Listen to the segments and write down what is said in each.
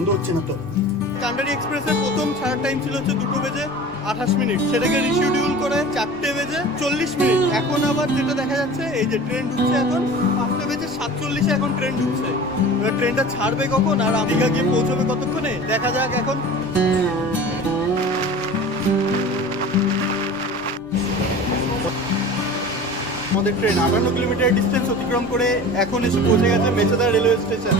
বন্ধ হচ্ছে না তো। কান্ডারি এক্সপ্রেসের প্রথম ছাড়ার টাইম ছিল হচ্ছে 2:28, সেটাকে রিশিডিউল করে 4:40। এখন আবার যেটা দেখা যাচ্ছে এই যে ট্রেন ঢুকছে এখন 5:47 এখন ট্রেন ঢুকছে। এবার ট্রেনটা ছাড়বে কখন আর দীঘা গিয়ে পৌঁছবে কতক্ষণে দেখা যাক এখন। আমাদের ট্রেন 58 কিলোমিটার ডিস্টেন্স অতিক্রম করে এখন এসে পৌঁছে গেছে মেচেদা রেলওয়ে স্টেশন।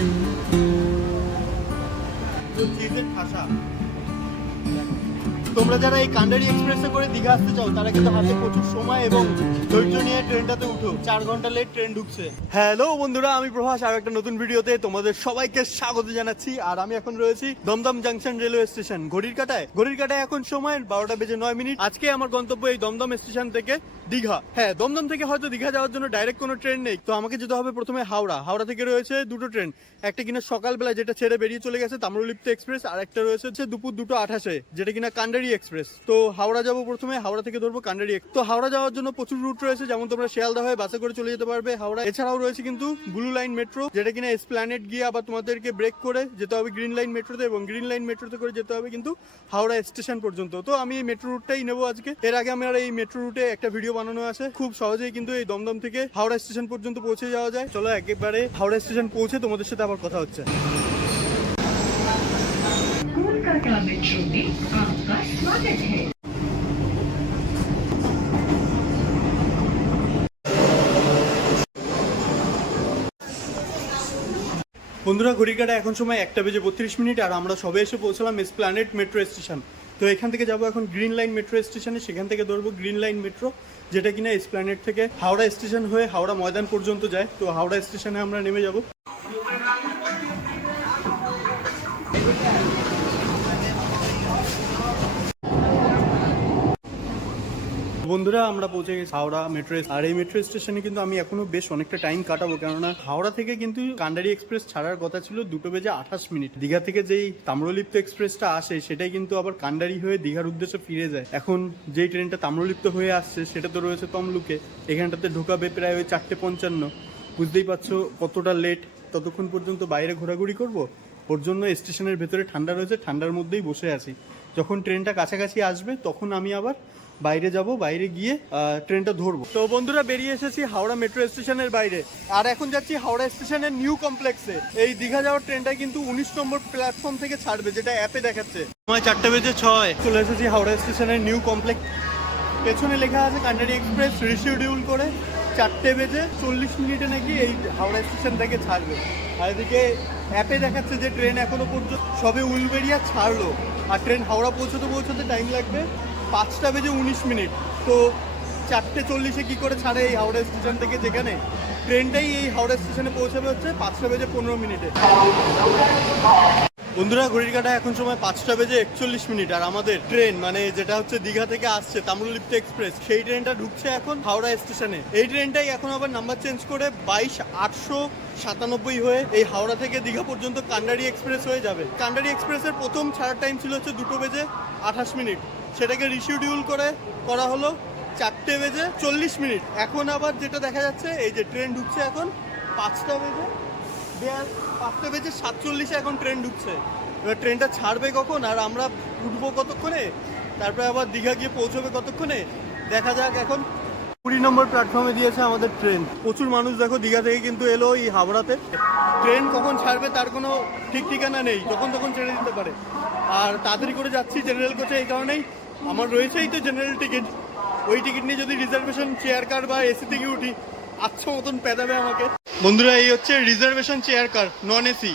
তোমরা যারা এই কান্ডারি এক্সপ্রেসে করে দীঘা আসতে চাও তারা কিন্তু হাতে প্রচুর সময় এবং ধৈর্য নিয়ে ট্রেনটাতে উঠো। 4 ঘন্টা লেট ট্রেন ঢুকছে। হ্যালো বন্ধুরা, আমি প্রভাস, আর একটা নতুন ভিডিওতে তোমাদের সবাইকে স্বাগত জানাচ্ছি। আর আমি এখন রয়েছি দমদম জাংশন রেলওয়ে স্টেশন। ঘড়ির কাটায় এখন সময় 12:09। আজকে আমার গন্তব্য এই দমদম স্টেশন থেকে দীঘা। হ্যাঁ, দমদম থেকে হয়তো দীঘা যাওয়ার জন্য ডাইরেক্ট কোনো ট্রেন নেই, তো আমাকে যেতে হবে প্রথমে হাওড়া থেকে রয়েছে দুটো ট্রেন। একটা কিনা সকালবেলা যেটা ছেড়ে বেরিয়ে চলে গেছে তাম্রলিপ্ত এক্সপ্রেস, আর একটা রয়েছে দুপুর 2:28 যেটা কিনা কান্ডারি এক্সপ্রেস। তো হাওড়া যাবো প্রথমে, হাওড়া থেকে ধরবো কান্ডারি। তো হাওড়া যাওয়ার জন্য প্রচুর রুট রয়েছে, যেমন তোমরা শিয়ালদা হয়ে বাসে করে চলে যেতে পারবে হাওড়া। এছাড়াও রয়েছে কিন্তু ব্লু লাইন মেট্রো, যেটা কিনা এসপ্ল্যানেড গিয়ে আবার তোমাদেরকে ব্রেক করে যেতে হবে গ্রিন লাইন মেট্রোতে, এবং গ্রিন লাইন মেট্রোতে করে যেতে হবে কিন্তু হাওড়া স্টেশন পর্যন্ত। তো আমি এই মেট্রো রুটটাই নেবো আজকে। এর আগে আমার এই মেট্রো রুটে একটা ভিডিও বানানো আছে, খুব সহজেই কিন্তু এই দমদম থেকে হাওড়া স্টেশন পর্যন্ত পৌঁছে যাওয়া যায়। চলো একেবারে হাওড়া স্টেশন পৌঁছে তোমাদের সাথে আবার কথা হচ্ছে। कोलकाता मेट्रो में आपका स्वागत है। বন্ধুরা, ঘড়ির কাটা এখন সময় 1:32, আর আমরা সবে এসে পৌঁছলাম এসপ্ল্যানেড মেট্রো স্টেশন। তো এখান থেকে যাবো এখন গ্রিন লাইন মেট্রো স্টেশনে, সেখান থেকে ধরবো গ্রিন লাইন মেট্রো, যেটা কিনা এসপ্ল্যানেড থেকে হাওড়া স্টেশন হয়ে হাওড়া ময়দান পর্যন্ত যায়। তো হাওড়া স্টেশনে আমরা নেমে যাব। বন্ধুরা, আমরা পৌঁছে গেছি হাওড়া মেট্রো। আর এই মেট্রো স্টেশনে কিন্তু আমি এখনো বেশ অনেকটা টাইম কাটাবো, কেননা হাওড়া থেকে কিন্তু কান্ডারি এক্সপ্রেস ছাড়ার কথা ছিল 2:28। দীঘা থেকে যেই তাম্রলিপ্ত এক্সপ্রেসটা আসে সেটাই কিন্তু আবার কান্ডারি হয়ে দীঘার উদ্দেশ্যে ফিরে যায়। এখন যেই ট্রেনটা তাম্রলিপ্ত হয়ে আসছে সেটা তো রয়েছে তমলুকে, এখানটাতে ঢোকাবে প্রায় ওই 4:55। বুঝতেই পারছো কতটা লেট। ততক্ষণ পর্যন্ত বাইরে ঘোরাঘুরি করব, ওর জন্য স্টেশনের ভেতরে ঠান্ডা রয়েছে, ঠান্ডার মধ্যেই বসে আছি। যখন ট্রেনটা কাছাকাছি আসবে তখন আমি আবার বাইরে যাব, বাইরে গিয়ে ট্রেনটা ধরবো। তো বন্ধুরা, বেরিয়ে এসেছি হাওড়া মেট্রো স্টেশনের বাইরে, আর এখন যাচ্ছি হাওড়া স্টেশনের নিউ কমপ্লেক্সে। এই দীঘা যাওয়ার ট্রেনটা কিন্তু 19 নম্বর প্ল্যাটফর্ম থেকে ছাড়বে, যেটা অ্যাপে দেখাচ্ছে। সময় 4:06। চলে এসেছি হাওড়া স্টেশনের নিউ কমপ্লেক্স। পেছনে লেখা আছে কান্ডারি এক্সপ্রেস রিশিডিউল করে 4:40 নাকি এই হাওড়া স্টেশন থেকে ছাড়বে। আর এদিকে অ্যাপে দেখাচ্ছে যে ট্রেন এখনো পর্যন্ত সবে উলবেড়িয়া ছাড়লো, আর ট্রেন হাওড়া পৌঁছতে টাইম লাগবে 5:19। তো 4:40 কি করে ছাড়ে এই হাওড়া স্টেশন থেকে, যেখানে ট্রেনটাই এই হাওড়া স্টেশনে পৌঁছাবে হচ্ছে 5:15। বন্ধুরা, ঘড়ির কাটা এখন সময় 5:41, আর আমাদের ট্রেন মানে যেটা হচ্ছে দীঘা থেকে আসছে তাম্রলিপ্ত এক্সপ্রেস, সেই ট্রেনটা ঢুকছে এখন হাওড়া স্টেশনে। এই ট্রেনটাই এখন আবার নাম্বার চেঞ্জ করে 22,897 হয়ে এই হাওড়া থেকে দীঘা পর্যন্ত কান্ডারি এক্সপ্রেস হয়ে যাবে। কান্ডারি এক্সপ্রেসের প্রথম ছাড়ার টাইম ছিল হচ্ছে 2:28, সেটাকে রিশিডিউল করা হলো 4:40। এখন আবার যেটা দেখা যাচ্ছে এই যে ট্রেন ঢুকছে এখন 5:47 এখন ট্রেন ঢুকছে। এবার ট্রেনটা ছাড়বে কখন আর আমরা উঠবো কতক্ষণে, তারপরে আবার দীঘা গিয়ে পৌঁছবে কতক্ষণে দেখা যাক। এখন 20 নম্বর প্ল্যাটফর্মে দিয়েছে আমাদের ট্রেন। প্রচুর মানুষ দেখো দীঘা থেকে কিন্তু এলো এই হাওড়াতে। ট্রেন কখন ছাড়বে তার কোনো ঠিক ঠিকানা নেই, তখন ছেড়ে দিতে পারে। আর তাড়াতাড়ি করে যাচ্ছি জেনারেল কোচে, এই কারণেই আমার রয়েছেই তো জেনারেল টিকিট। ওই টিকিট নিয়ে যদি রিজার্ভেশন চেয়ার কার বা এসি থেকে উঠি 800 মতন পেদাবে আমাকে। বন্ধুরা, এই হচ্ছে reservation chair car non AC,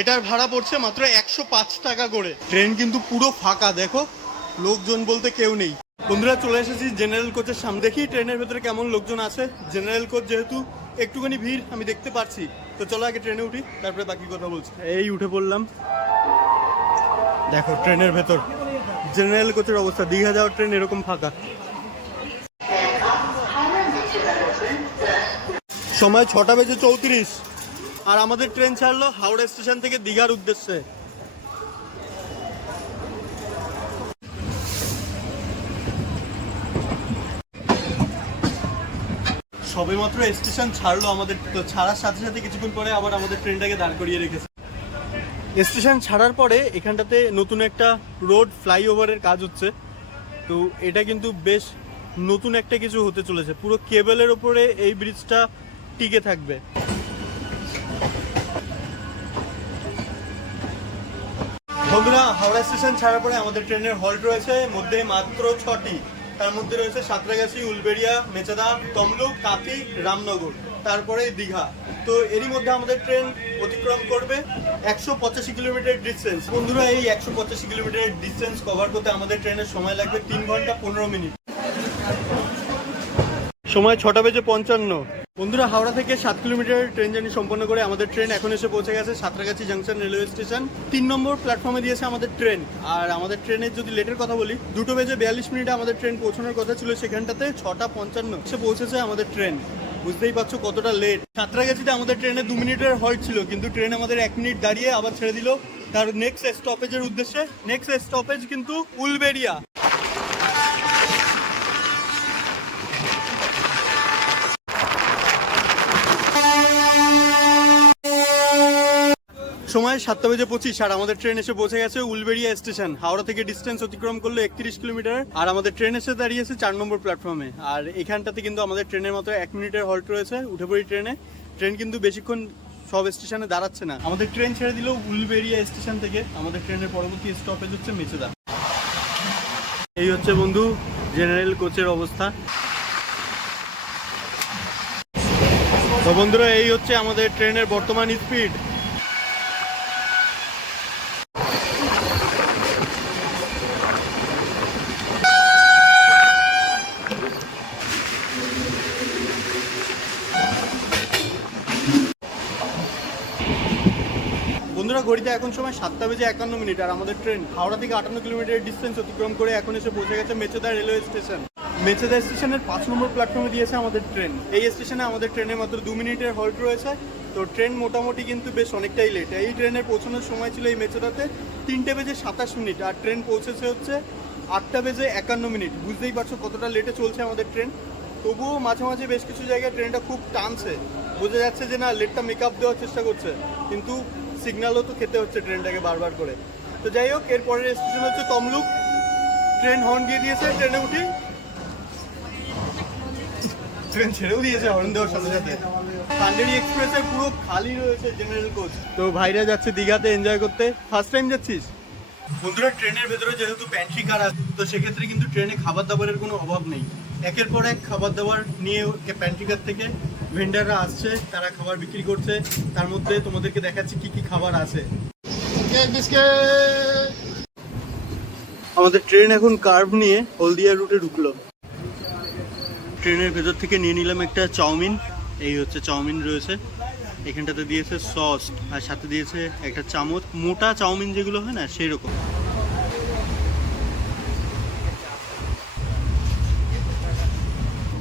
এটার ভাড়া পড়ছে মাত্র 105 টাকা করে। ট্রেন কিন্তু পুরো ফাঁকা, দেখো লোকজন বলতে কেউ নেই। বন্ধুরা, চলে এসেছি জেনারেল কোচের সামনে, দেখি ট্রেনের ভেতরে কেমন লোকজন আছে। জেনারেল কোচ যেহেতু একটুখানি ভিড় আমি দেখতে পাচ্ছি, তো চলো আগে ট্রেনে উঠি, তারপরে বাকি কথা বলছি। এই উঠে পড়লাম, দেখো ট্রেনের ভেতর জেনারেল কোচের অবস্থা। দীঘা যাওয়ার ট্রেন এরকম ফাঁকা। সময় 6:34, আর আমাদের ট্রেন ছাড়লো হাওড়া স্টেশন থেকে দীঘার উদ্দেশ্যে। সবেমাত্র স্টেশন ছাড়লো আমাদের, তো ছাড়ার সাথে সাথে কিছুক্ষণ পরে আবার আমাদের ট্রেনটাকে দাঁড় করিয়ে রেখেছে। স্টেশন ছাড়ার পরে এখানটাতে নতুন একটা রোড ফ্লাইওভারের কাজ হচ্ছে। তো এটা কিন্তু বেশ নতুন একটা কিছু হতে চলেছে, পুরো কেবলের ওপরে এই ব্রিজটা টিকে থাকবে। বন্ধুরা, হাওড়া স্টেশন ছাড়ার পরে আমাদের ট্রেনের হল্ট রয়েছে মধ্যে মাত্র 6টি। তার মধ্যে রয়েছে সাঁতরাগাছি, উলবেড়িয়া, মেচেদা, তমলুক, কাঁথি, রামনগর, তারপরে দীঘা। তো এরই মধ্যে আমাদের ট্রেন অতিক্রম করবে 185 কিলোমিটার ডিস্টেন্স। বন্ধুরা, এই 185 কিলোমিটার ডিস্টেন্স কভার করতে আমাদের ট্রেনের সময় লাগবে 3 ঘন্টা 15 মিনিট। সময় 6:55। বন্ধুরা, হাওড়া থেকে 7 কিলোমিটার ট্রেন জার্নি সম্পন্ন করে আমাদের ট্রেন এখন এসে পৌঁছে গেছে সাঁতরাগাছি জাংশন রেলওয়ে স্টেশন। 3 নম্বর প্ল্যাটফর্মে দিয়েছে আমাদের ট্রেন। আর আমাদের ট্রেনের যদি লেটের কথা বলি, 2:42 আমাদের ট্রেন পৌঁছানোর কথা ছিল, সেখানটাতে 6:55 এসে পৌঁছেছে আমাদের ট্রেন। বুঝতেই পারছো কতটা লেট। সাঁতরাগাছিতে আমাদের ট্রেনে 2 মিনিটের হল্ট ছিল, কিন্তু ট্রেন আমাদের 1 মিনিট দাঁড়িয়ে আবার ছেড়ে দিল তার নেক্সট স্টপেজের উদ্দেশ্যে। নেক্সট স্টপেজ কিন্তু উলবেড়িয়া। সময় 7:25 আর আমাদের ট্রেন এসে পৌঁছে গেছে উলবেড়িয়া স্টেশন। হাওড়া থেকে ডিস্টেন্স অতিক্রম করলো 31 কিলোমিটার। আর আমাদের ট্রেন এসে দাঁড়িয়েছে 4 নম্বর প্ল্যাটফর্মে। আর এখানটাতে কিন্তু আমাদের ট্রেনের মতো 1 মিনিটের হল্ট রয়েছে। উঠে পড়ি ট্রেনে। ট্রেন কিন্তু বেশিক্ষণ সব স্টেশনে দাঁড়াচ্ছে না। আমাদের ট্রেন ছেড়ে দিল উলবেড়িয়া স্টেশন থেকে। আমাদের ট্রেনের পরবর্তী স্টপেজ হচ্ছে মেচেদা। এই হচ্ছে বন্ধু জেনারেল কোচের অবস্থা। তো বন্ধুরা, এই হচ্ছে আমাদের ট্রেনের বর্তমান স্পিড। বন্ধুরা, ঘড়িতে এখন সময় 7:51 আর আমাদের ট্রেন হাওড়া থেকে 58 কিলোমিটার ডিস্টেন্স অতিক্রম করে এখন এসে পৌঁছে গেছে মেচেদা রেলওয়ে স্টেশন। মেচেদা স্টেশনের 5 নম্বর প্ল্যাটফর্মে দিয়েছে আমাদের ট্রেন। এই স্টেশনে আমাদের ট্রেনের মাত্র 2 মিনিটের হল্ট রয়েছে। তো ট্রেন মোটামুটি কিন্তু বেশ অনেকটাই লেট। এই ট্রেনের পৌঁছানোর সময় ছিল এই মেচেদাতে 3:27 আর ট্রেন পৌঁছেছে হচ্ছে 8:51। বুঝতেই পারছো কতটা লেটে চলছে আমাদের ট্রেন। তবুও মাঝে মাঝে বেশ কিছু জায়গায় ট্রেনটা খুব টানছে, বোঝা যাচ্ছে যে না, লেটটা মেকআপ দেওয়ার চেষ্টা করছে, কিন্তু সিগন্যালও তো খেতে হচ্ছে ট্রেনটাকে বারবার করে। তো যাই হোক, এর পরের স্টেশন হচ্ছে তমলুক। ট্রেন হর্ন দিয়ে দিয়েছে, ট্রেনে উঠি। ট্রেন ছেড়েও দিয়েছে হর্ন দেওয়ার সাথে সাথে। কান্ডারি এক্সপ্রেসের পুরো খালি রয়েছে জেনারেল কোচ। তো ভাইরা যাচ্ছে দীঘাতে এনজয় করতে। ফার্স্ট টাইম যাচ্ছিস? বন্ধুরা, ট্রেনের ভেতরে যেহেতু প্যান্ট্রি কার আছে, তো সেক্ষেত্রে কিন্তু ট্রেনে খাবার দাবারের কোনো অভাব নেই। একের পর এক খাবার দাবার নিয়ে প্যান্ট্রি কার থেকে ভেন্ডাররা আসছে, তারা খাবার বিক্রি করছে। তার মধ্যে তোমাদেরকে দেখাচ্ছি কি কি খাবার আছে। আমাদের ট্রেন এখন কার্ভ নিয়ে হলদিয়া রুটে ঢুকলো। ট্রেনের ভেতর থেকে নিয়ে নিলাম একটা চাউমিন। এই হচ্ছে চাউমিন রয়েছে, এখানটাতে দিয়েছে সস আর সাথে দিয়েছে একটা চামচ, মোটা চাউমিন যেগুলো হয় না সেই রকম।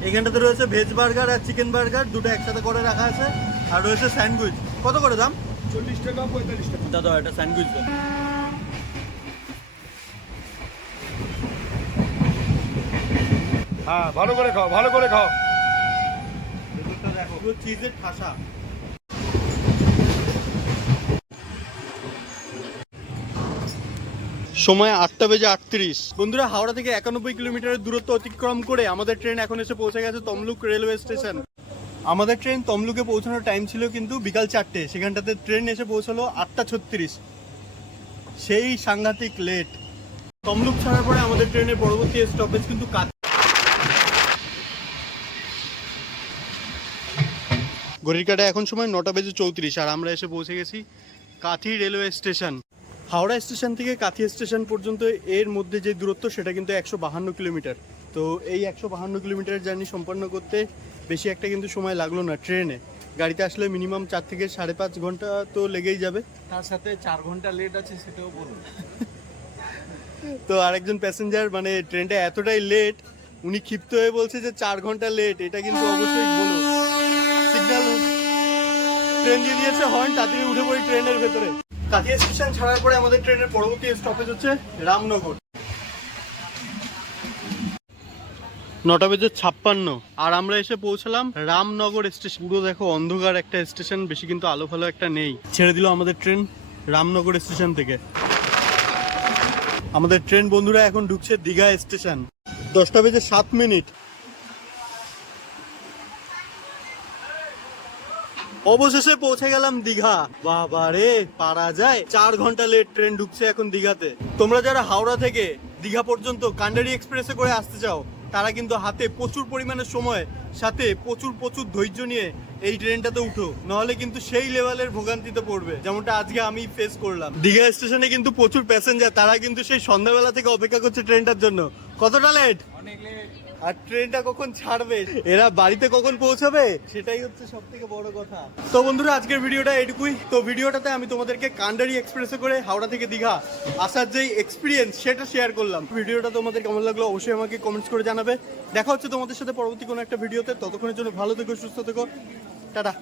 এখানটাতে রয়েছে ভেজ বার্গার আর চিকেন বার্গার, দুটো একসাথে করে রাখা আছে। আর রয়েছে স্যান্ডউইচ। কত করে দাম? 40 টাকা 45 টাকা। দাদা একটা স্যান্ডউইচ দাও। হ্যাঁ, ভালো করে খাও, ভালো করে খাও। ভেতরটা দেখো, পুরো চিজের ঠাসা। সময় 8:38। বন্ধুরা, হাওড়া থেকে 91 কিলোমিটারের দূরত্ব অতিক্রম করে আমাদের ট্রেন এখন এসে পৌঁছে গেছে তমলুক রেলওয়ে স্টেশন। আমাদের ট্রেন তমলুকে পৌঁছানোর টাইম ছিল কিন্তু বিকাল 4টে, সেখানটাতে ট্রেন এসে পৌঁছালো 8:36। সেই সাংঘাতিক লেট। তমলুক ছাড়ার পরে আমাদের ট্রেনের পরবর্তী স্টপেজ কিন্তু ঘড়ির কাঁটা এখন সময় 9:34 আর আমরা এসে পৌঁছে গেছি Kanthi railway station. Howrah station থেকে কাঁথি স্টেশন পর্যন্ত এর মধ্যে যে দূরত্ব সেটা কিন্তু 152 কিলোমিটার। তো এই 152 কিলোমিটার জার্নি সম্পন্ন করতে বেশি একটা কিন্তু সময় লাগলো না। ট্রেনে গাড়িতে আসলে মিনিমাম 4 থেকে 5.5 ঘন্টা তো লেগেই যাবে। তার সাথে 4 ঘন্টা লেট আছে, সেটাও বলুন। তো আরেকজন প্যাসেঞ্জার মানে ট্রেনটা এতটাই লেট, উনি ক্ষিপ্ত হয়ে বলছে যে 4 ঘন্টা লেট। এটা কিন্তু অবশ্যই বলো। সিগন্যাল ট্রেন দিয়ে দিয়েছে হর্ন, তাড়াতাড়ি উঠে পড়ি ট্রেনের ভেতরে। কাঁথি স্টেশন ছাড়ার পরে আমাদের ট্রেনের পরবর্তী স্টপেজ হচ্ছে রামনগর। 9:56 আর আমরা এসে পৌঁছালাম রামনগর স্টেশন। পুরো দেখো অন্ধকার একটা স্টেশন, বেশি কিন্তু আলো ফালো একটা নেই। ছেড়ে দিল আমাদের ট্রেন রামনগর স্টেশন থেকে। আমাদের ট্রেন বন্ধুরা এখন ঢুকছে দীঘা স্টেশন। 10:07। অবশেষে পৌঁছে গেলাম দীঘা। বাবা রে, পারা যায়। 4 ঘন্টা লেট ট্রেন ঢুকছে এখন দীঘাতে। তোমরা যারা হাওড়া থেকে দীঘা পর্যন্ত কান্ডারি এক্সপ্রেসে করে আসতে চাও, তারা কিন্তু হাতে প্রচুর পরিমাণে সময়, সাথে প্রচুর ধৈর্য নিয়ে এই ট্রেনটাতে উঠো, নাহলে কিন্তু সেই লেভেলের ভোগান্তিতে পড়বে, যেমনটা আজকে আমি ফেস করলাম। দীঘা স্টেশনে কিন্তু প্রচুর প্যাসেঞ্জার, তারা কিন্তু সেই সন্ধ্যাবেলা থেকে অপেক্ষা করছে ট্রেনটার জন্য। কতটা লেট, অনেক লেট। আর ট্রেনটা কখন ছাড়বে, এরা বাড়িতে কখন পৌঁছাবে, সেটাই হচ্ছে সব থেকে বড় কথা। তো বন্ধুরা, আজকের ভিডিওটা এটুকুই। তো ভিডিওটাতে আমি তোমাদেরকে কান্ডারি এক্সপ্রেসে করে হাওড়া থেকে দীঘা আসার যে এক্সপিরিয়েন্স, সেটা শেয়ার করলাম। ভিডিওটা তোমাদের কেমন লাগলো অবশ্যই আমাকে কমেন্টস করে জানাবে। দেখা হচ্ছে তোমাদের সাথে পরবর্তী কোনো একটা ভিডিওতে। ততক্ষণের জন্য ভালো থেকো, সুস্থ থেকো, টাটা।